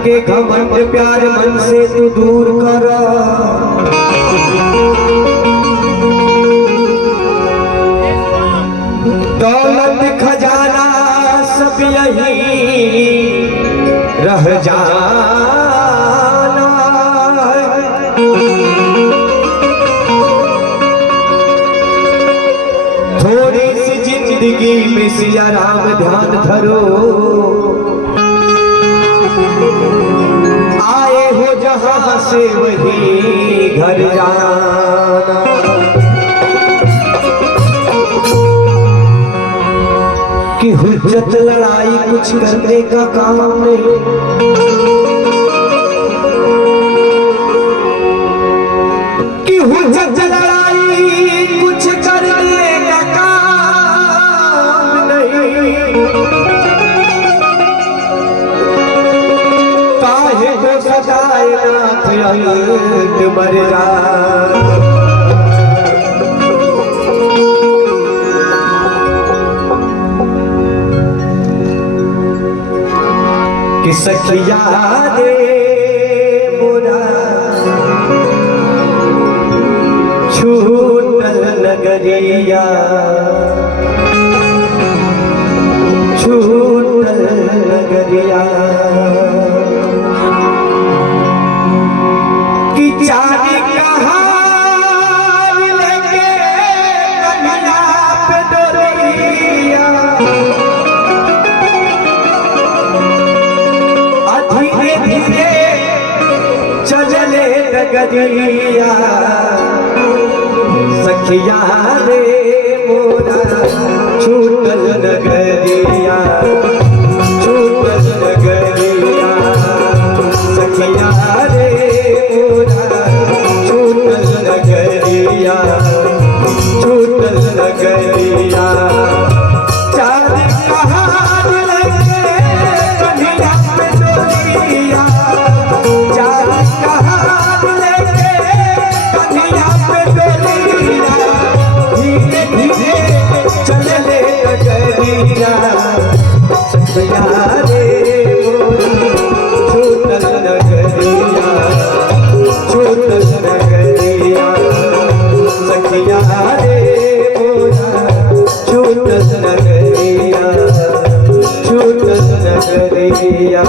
के घमंड प्यार मन से तू दूर कर। दौलत खजाना सब यही रह जाना। थोड़ी सी जिंदगी में सिया राम ध्यान धरो। आए हो जहां से वही घर जाना। कि हुज्जत लड़ाई कुछ करने का काम नहीं। कि हुज्जत लड़ाई कुछ करने का काम नहीं। काहे को सदाए नाथ अंत मर जा। कि सखिया रे मोरा छूटल नगरिया। छूटल नगरिया। कि जाने कहाँ लेके कन्हैया पे डोरिया। धीरे धीरे चले नगरिया। सखिया रे मोरा छूटल नगरिया। छूटल नगरिया। सखिया रे मोरा छूटल नगरिया। छूटल नगरिया। चाँद कहाँ लेके कन्हैया पे डोरिया। चाँद कहाँ लेके कन्हैया पे डोरिया। धीरे धीरे चले नगरिया। सखिया रे मोरा छूटल नगरिया। छूटल नगरिया। सखिया रे मोरा छूटल नगरिया। छूटल नगरिया।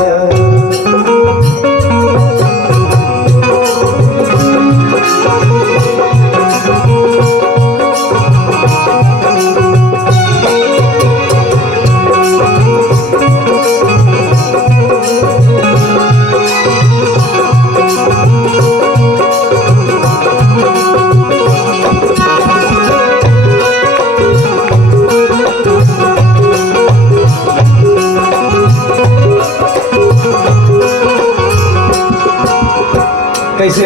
कैसे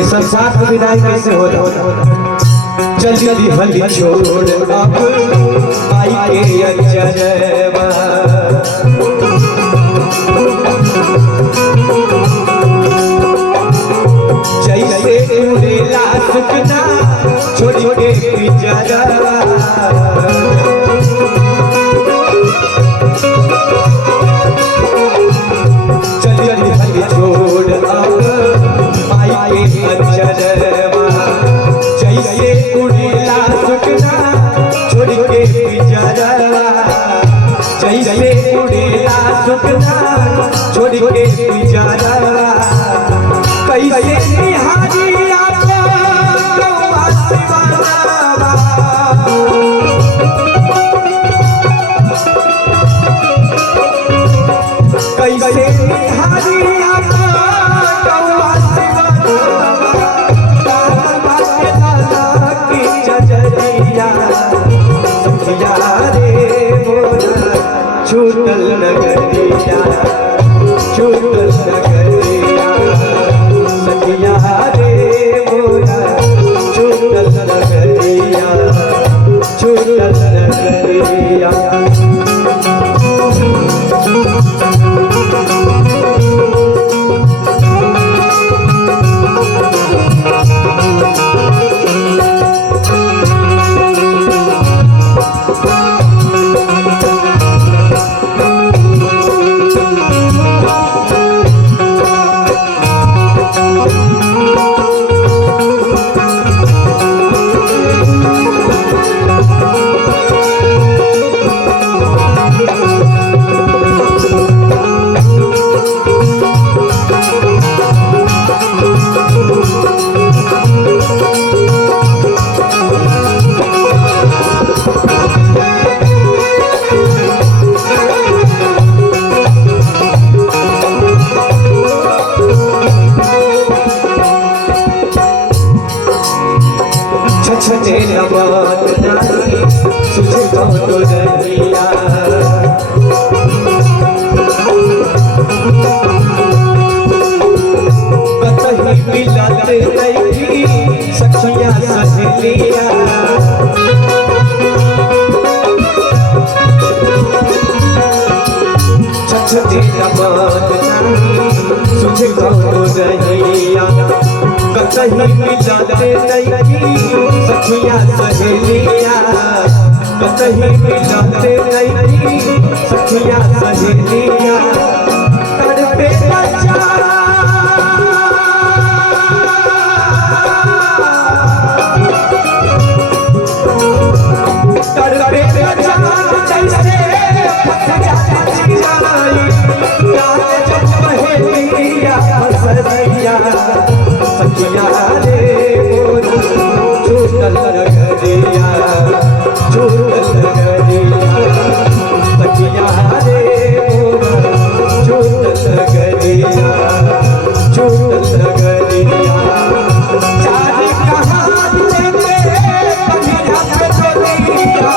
इस संसार की विदाई कैसे हो रहा। जल्दी हल्दी छोड़ अब आई के अजरवा। जैसे उड़ेला सुकना छोड़ के पिंजरवा। जल्दी हल्दी छोड़ अब आई के अजरवा। जैसे उड़ेला सुकना छोड़ के पिंजरवा। जैसे उड़ेला सुकना छोड़ के पिंजरवा। कैसे निहारी आपका गौवा सिवानवा। कैसे निहारी आपका गौवा सिवानवा। कालवा के लाला की जजरिया। सखिया रे मोरा छूटल नगरिया। छूटल नगरिया। सखिया तुझे कौनो रहिया कतही मिलते नहीं सखिया सहेलिया तेरा बात नहीं तुझे कौनो रहिया कतही मिलते नहीं सखिया सहेलिया कतही मिलते नहीं सखिया सहेलिया तड़पे बचा तड़पे बचा जैसे सखिया रे मोरी छूटल लगरिया छूटल लगरिया सखिया रे मोरी छूटल लगरिया छूटल लगरिया चारी कहानी लेके कन्हैया पे चलिया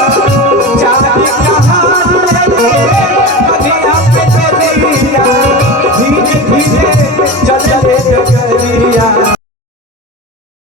चारी कहानी लेके कन्हैया पे चलिया धीरे धीरे